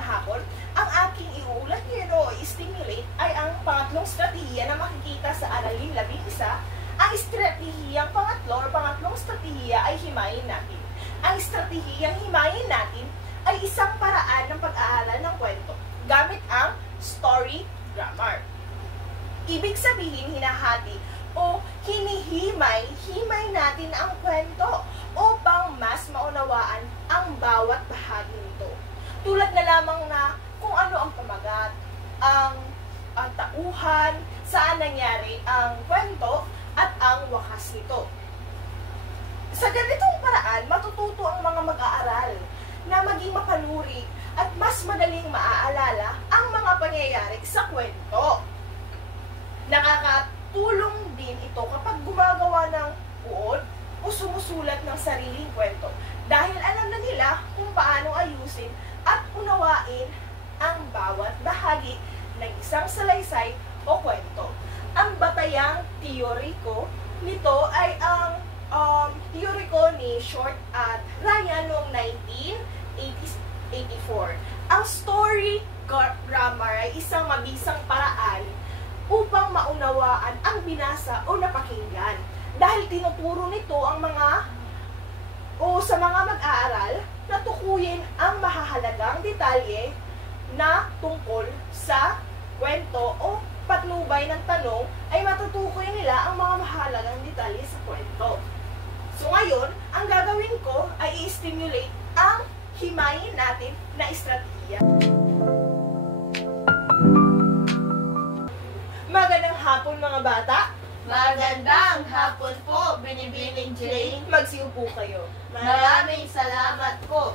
magandang hapon. Ang aking iuulat ngayon o i-stimulate ay ang pangatlong strategiya na makikita sa Aralin 11. Ang estratehiyang pangatlong strategiya ay himayin natin. Ang estratehiyang himayin natin ay isang paraan ng pag-aaral ng kwento gamit ang story grammar. Ibig sabihin, hinahati o himay natin ang kwento upang mas maunawaan ang bawat bahagi nito. Tulad na lamang na kung ano ang pamagat, ang tauhan, saan nangyari ang kwento, at ang wakas nito. Sa ganitong paraan, matututo ang mga mag-aaral na maging mapanuri at mas madaling maaalala ang mga pangyayari sa kwento. Nakakatulong din ito kapag gumagawa ng uod o sumusulat ng sariling kwento dahil alam na nila kung paano ayusin at unawain ang bawat bahagi ng isang salaysay o kwento. Ang batayang teoriko nito ay ang teoriko ni Short at Ryan noong 1984. Ang story grammar ay isang mabisang paraan upang maunawaan ang binasa o napakinggan. Dahil tinuturo nito ang sa mga mag-aaral na tukuyin ang mahahalagang detalye na tungkol sa kwento o patnubay ng tanong ay matutukoy nila ang mga mahalagang detalye sa kwento. So ngayon, ang gagawin ko ay i-stimulate ang himayin natin na estratehiya. Magandang hapon mga bata! Magandang hapon po, Binibining Jane. Magsiupo kayo. Maraming salamat po.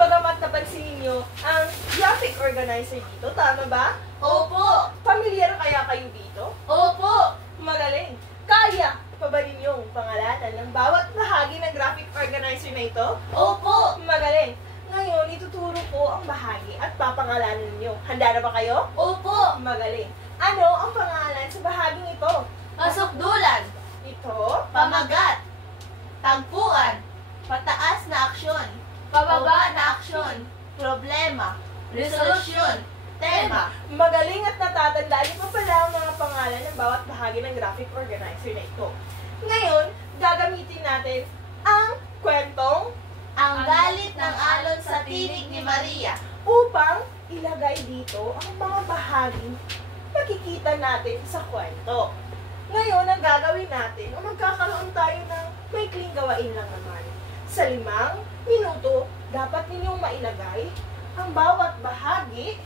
Bagamat napansin ninyo ang graphic organizer dito, tama ba? Opo. Pamilyar kaya kayo dito? Opo. Magaling. Kaya pa ba ninyong pangalanan ng bawat bahagi ng graphic organizer na ito? Opo. Magaling. Ngayon, ituturo ko ang bahagi at papangalanan ninyo. Handa na ba kayo? Opo. Magaling. Ano ang pangalan sa bahaging ito? Pasukdulan. Ito? Pamagat. Tagpuan. Pataas na aksyon. Pababa na aksyon. Problema. Resolusyon. Tema. Magaling at natatandaan niyo pa pala ang mga pangalan ng bawat bahagi ng graphic organizer na ito. Ngayon, gagamitin natin ang kwentong Ang galit ng alon sa tinig ni Maria. upang ilagay dito ang mga bahaging makikita natin sa kwento. Ngayon, ang gagawin natin, magkakaroon tayo ng maikling gawain lang naman. Sa 5 minuto, dapat ninyong mailagay ang bawat bahagi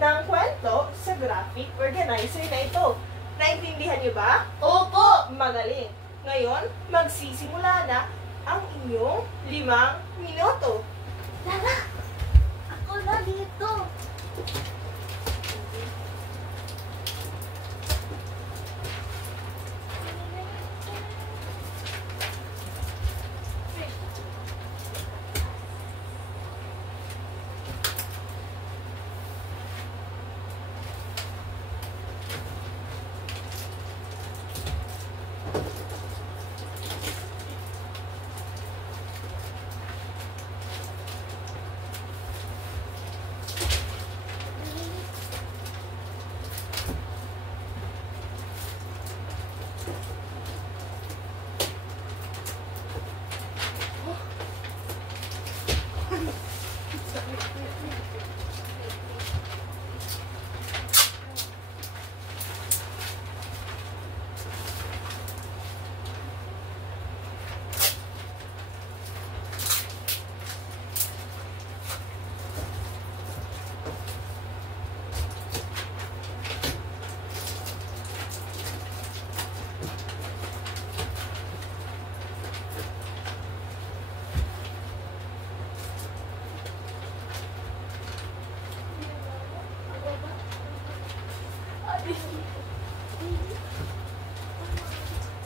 ng kwento sa graphic organizer na ito. Naintindihan niyo ba? Opo. Magaling. Ngayon, magsisimula na ang inyong 5 minuto. Tara. Ako na dito.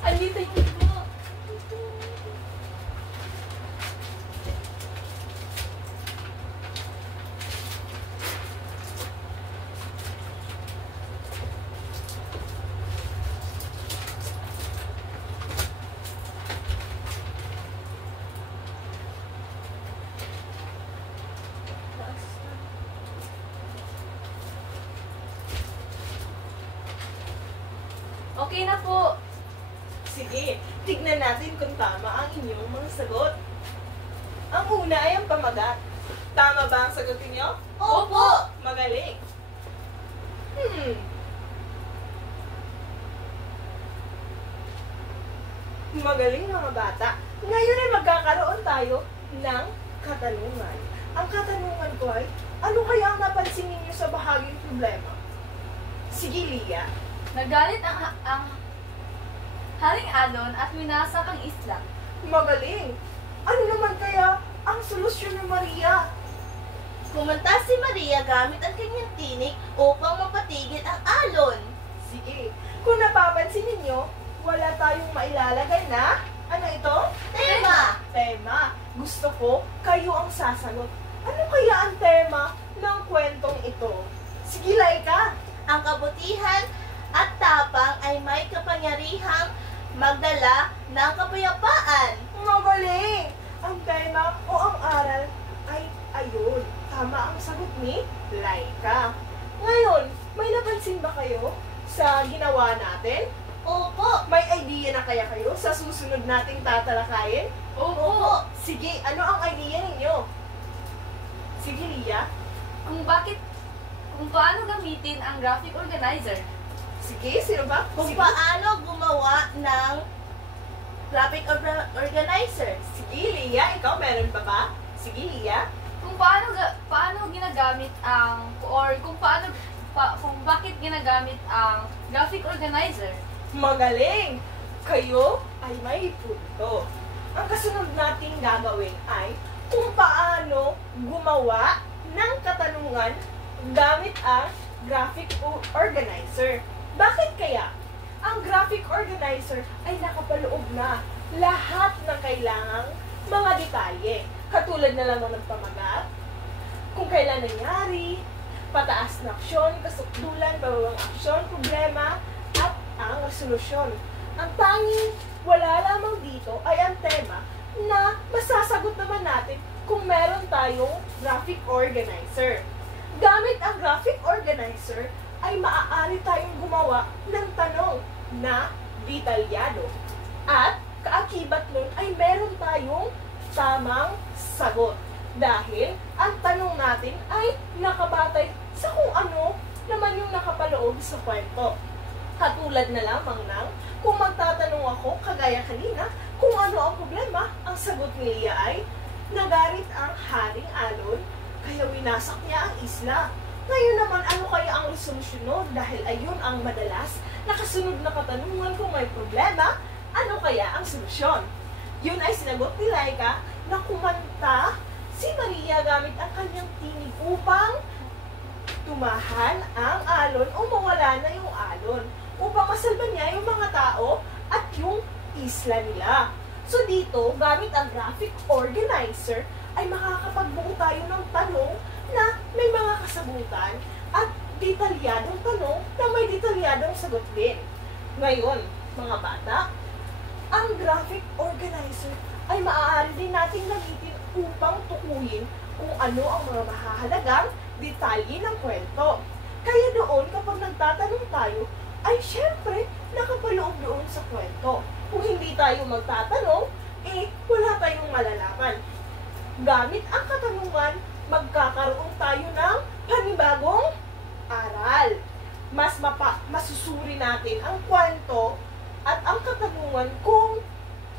Andito yung iba. Okay na po. Sige, tignan natin kung tama ang inyong mga sagot. Ang una ay ang pamagat. Tama ba ang sagot niyo? Opo. Magaling. Magaling mga bata. Ngayon ay magkakaroon tayo ng katanungan. Ang katanungan ko ay, ano kaya ang napansin ninyo sa bahaging problema? Sige, Lia. Nagalit ang Haring Alon at winasak ang isla. Magaling. Ano naman kaya ang solusyon ni Maria? Kumanta si Maria gamit ang kanyang tinik upang mapatigil ang alon. Sige. Kung napapansin ninyo, wala tayong mailalagay na, ano ito? Tema. Tema. Gusto ko, kayo ang sasagot. Ano kaya ang tema ng kwentong ito? Sige, Laika. Ang kabutihan at tapang ay may kapangyarihang magdala ng kapayapaan. Magaling! Ang tema o ang aral ay ayun. Tama ang sagot ni Laika. Ngayon, may napansin ba kayo sa ginawa natin? Opo. May idea na kaya kayo sa susunod nating tatalakayin? Opo. Sige, ano ang idea ninyo? Sige, Lia. Kung paano gamitin ang graphic organizer. Sige, sino ba? Kung Sige. paano gumawa ng graphic organizer. Sige, Lia. Ikaw, meron pa ba? Sige, Lia. Kung paano ginagamit ang kung bakit ginagamit ang graphic organizer. Magaling! Kayo ay may punto. Ang kasunod nating gagawin ay kung paano gumawa ng katanungan gamit ang graphic organizer. Bakit kaya? Ang graphic organizer ay nakapaloob na lahat ng kailangang mga detalye. Katulad na lamang ng pamagat, kung kailan nangyari, pataas na aksyon, kasukdulan, bababang aksyon, problema, at ang resolusyon. Ang tanging wala lamang dito ay ang tema na masasagot naman natin kung meron tayong graphic organizer. Gamit ang graphic organizer ay maaari tayong gumawa ng tanong na detalyado. At kaakibat nun ay meron tayong tamang sagot. Dahil ang tanong natin ay nakabatay sa kung ano naman yung nakapaloob sa kwento. Katulad na lamang ng kung magtatanong ako, kagaya kanina, kung ano ang problema, ang sagot ni Lia ay nagalit ang Haring Alon, kaya winasak niya ang isla. Ngayon naman, ano kaya ang resolusyon nun? Dahil ayun ang madalas nakasunod na katanungan kung may problema, ano kaya ang solusyon? Yun ay sinagot ni Laika na kumanta si Maria gamit ang kanyang tinig upang tumahan ang alon o mawala na yung alon upang masalba niya yung mga tao at yung isla nila. So dito, gamit ang graphic organizer, ay makakapagbuo tayo ng tanong na may mga kasagutan at detalyadong tanong na may detalyadong sagot din. Ngayon, mga bata, ang graphic organizer ay maaari din natin gamitin upang tukuyin kung ano ang mga mahahalagang detalye ng kwento. Kaya doon, kapag nagtatanong tayo, ay syempre nakapaloob doon sa kwento. Kung hindi tayo magtatanong, wala tayong malalaman. Gamit ang katanungan, magkakaroon tayo ng panibagong aral. Masusuri natin ang kwento at ang katanungan kung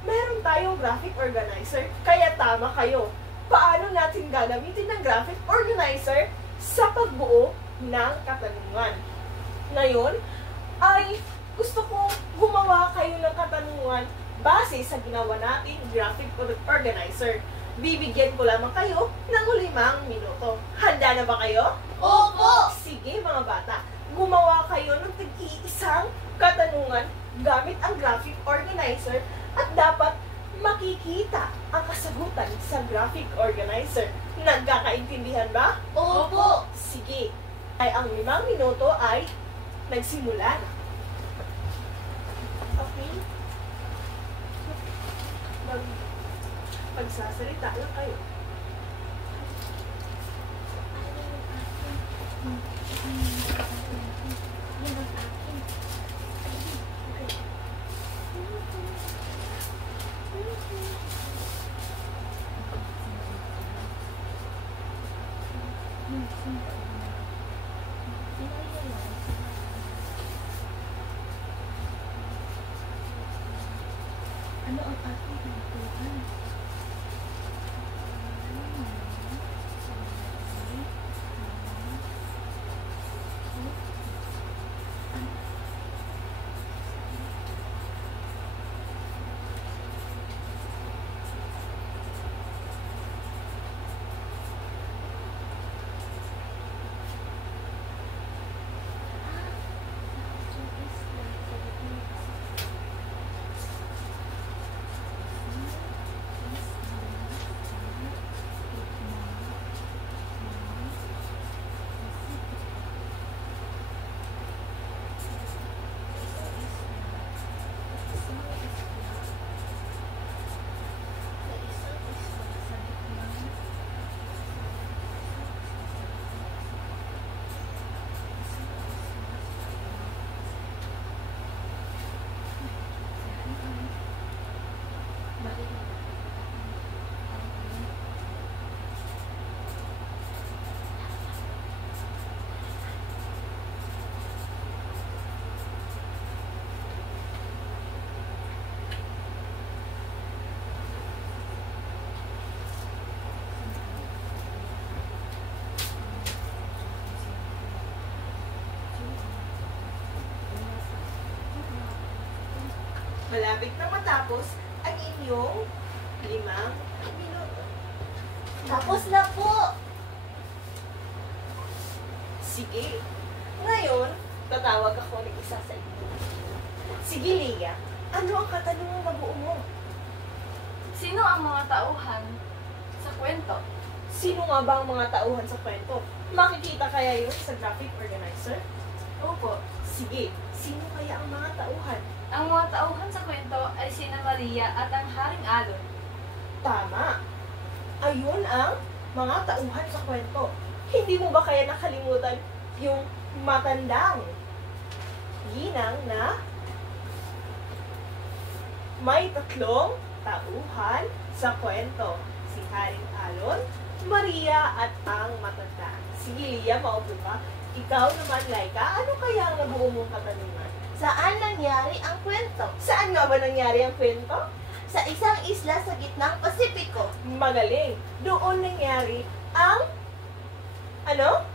meron tayong graphic organizer. Kaya tama kayo. Paano natin gagamitin ng graphic organizer sa pagbuo ng katanungan? Ngayon, ay gusto kong gumawa kayo ng katanungan base sa ginawa natin graphic organizer. Bibigyan ko lamang kayo ng 5 minuto. Handa na ba kayo? Opo! Sige mga bata, gumawa kayo ng tig-iisang katanungan gamit ang graphic organizer at dapat makikita ang kasagutan sa graphic organizer. Nagkakaintindihan ba? Opo! Sige. Ay ang 5 minuto ay nagsimula na. Okay? Pagsasalita lang kayo. Okay. Ano ang ating pinagtuhan? Malapit na matapos ang inyong 5 minuto. Tapos na po! Sige. Ngayon, tatawag ako ng isa sa inyo. Sige, Leah. Ano ang katanungan na buo mo? Sino ang mga tauhan sa kwento? Sino nga ba ang mga tauhan sa kwento? Makikita kaya yun sa graphic organizer? Opo. Sige. Sino kaya ang mga tauhan? Ang mga tauhan sa kwento ay sina Maria at ang Haring Alon. Tama. Ayun ang mga tauhan sa kwento. Hindi mo ba kaya nakalimutan yung matandang ginang na may 3 tauhan sa kwento? Si Haring Alon, Maria, at ang matanda. Sige, Leah, maupo ka. Ikaw naman, Laika, ano kaya ang nabuo mong katanungan? Saan nangyari ang kwento? Saan nga ba nangyari ang kwento? Sa isang isla sa gitnang Pasipiko. Magaling. Doon nangyari ang ano?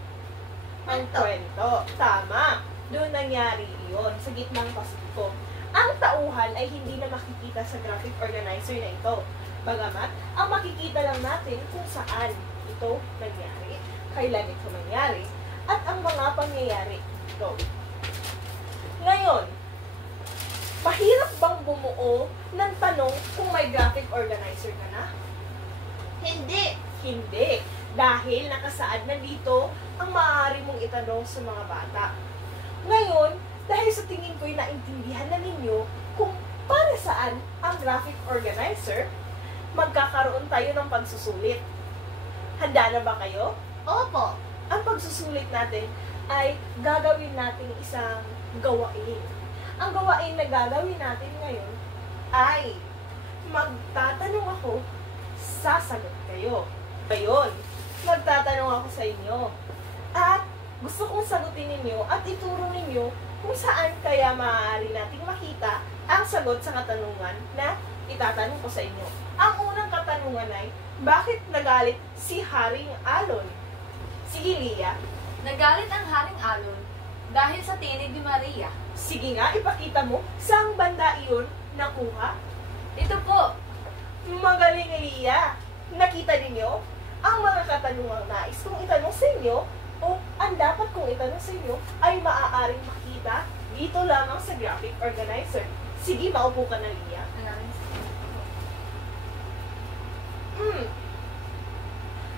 Ang Kwento. kwento. Tama. Doon nangyari iyon sa gitnang Pasipiko. Ang tauhan ay hindi na makikita sa graphic organizer na ito. Bagamat, ang makikita lang natin kung saan ito nangyari, kailan ito nangyari, at ang mga pangyayari ito. Ngayon, mahirap bang bumuo ng tanong kung may graphic organizer ka na? Hindi. Hindi. Dahil nakasaad na dito ang maaari mong itanong sa mga bata. Ngayon, dahil sa tingin ko'y naintindihan na ninyo kung para saan ang graphic organizer, magkakaroon tayo ng pagsusulit. Handa na ba kayo? Opo. Ang pagsusulit natin ay gagawin natin isang gawain. Ang gawain na gagawin natin ngayon ay magtatanong ako, sasagot kayo. Ngayon, magtatanong ako sa inyo. At gusto kong sagutin ninyo at ituro ninyo kung saan kaya maaari nating makita ang sagot sa katanungan na itatanong ko sa inyo. Ang unang katanungan ay, bakit nagalit si Haring Alon? Sige, Leah. Nagalit ang Haring Alon dahil sa tinig ni Maria. Sige nga, ipakita mo saan banda iyon nakuha. Ito po. Magaling, Leah. Nakita ninyo ang mga katanungang nais kong itanong sa inyo o ang dapat kong itanong sa inyo ay maaaring makita dito lamang sa graphic organizer. Sige, maupo ka na, Leah.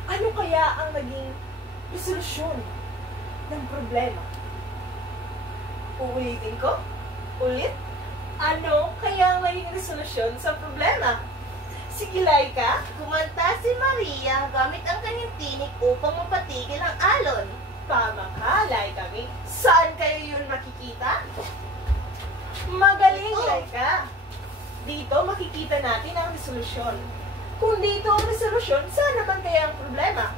Ano kaya ang naging resolusyon ng problema? Uulitin ko? Ulit? Ano kaya ang naging resolusyon sa problema? Sige, Laika. Kumanta si Maria gamit ang kanyang tinig upang mapatigil ang alon. Tama ka, Laika. Saan kayo yun makikita? Magaling, Dito. Laika. Dito makikita natin ang resolusyon. Kung dito ang resolusyon, saan naman kaya ang problema?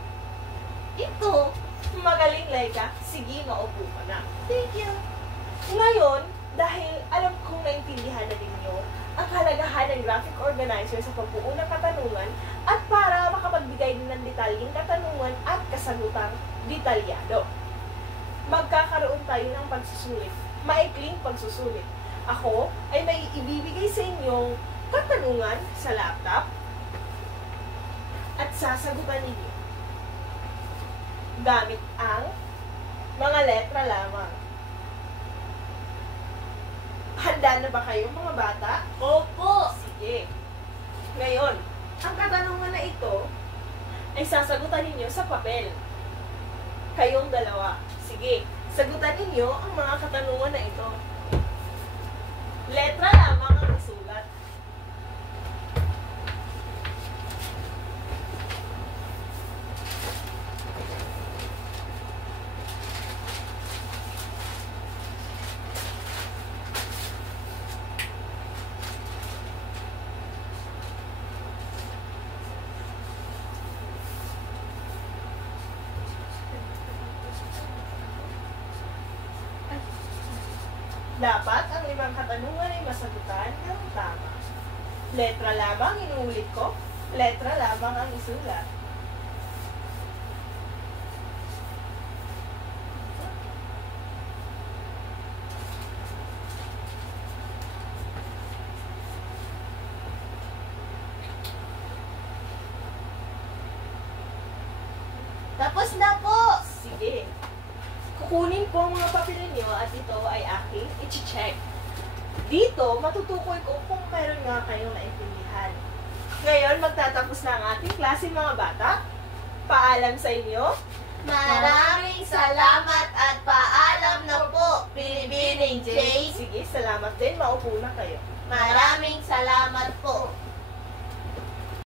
Ito. Magaling, Laika. Sige, maupo ka na. Thank you. Ngayon, dahil alam kong naintindihan na ninyo ang kahalagahan ng graphic organizer sa pagbuo ng katanungan at para makapagbigay din ng detalyeng katanungan at kasagutang detalyado. Magkakaroon tayo ng pagsusulit, maikling pagsusulit. Ako ay may ibibigay sa inyong katanungan sa laptop at sasagutan ninyo gamit ang mga letra lamang. Handa na ba kayo mga bata? Opo. Sige. Ngayon, ang katanungan na ito ay sasagutan ninyo sa papel. Kayong dalawa. Sige, sagutan ninyo ang mga katanungan na ito. Letra lamang ang isulat. Dapat ang limang katanungan ay masagutan ng tama. Letra lamang, inuulit ko, letra lamang ang isulat. Tapos na po. Sige. Kukunin ko ang mga papel niyo at ito ay aking i-check. Dito, matutukoy ko kung meron nga kayong naintindihan. Ngayon, magtatapos na ang ating klase mga bata. Paalam sa inyo. Maraming salamat at paalam na po, Binibining Jane. Sige, salamat din. Maupo na kayo. Maraming salamat po.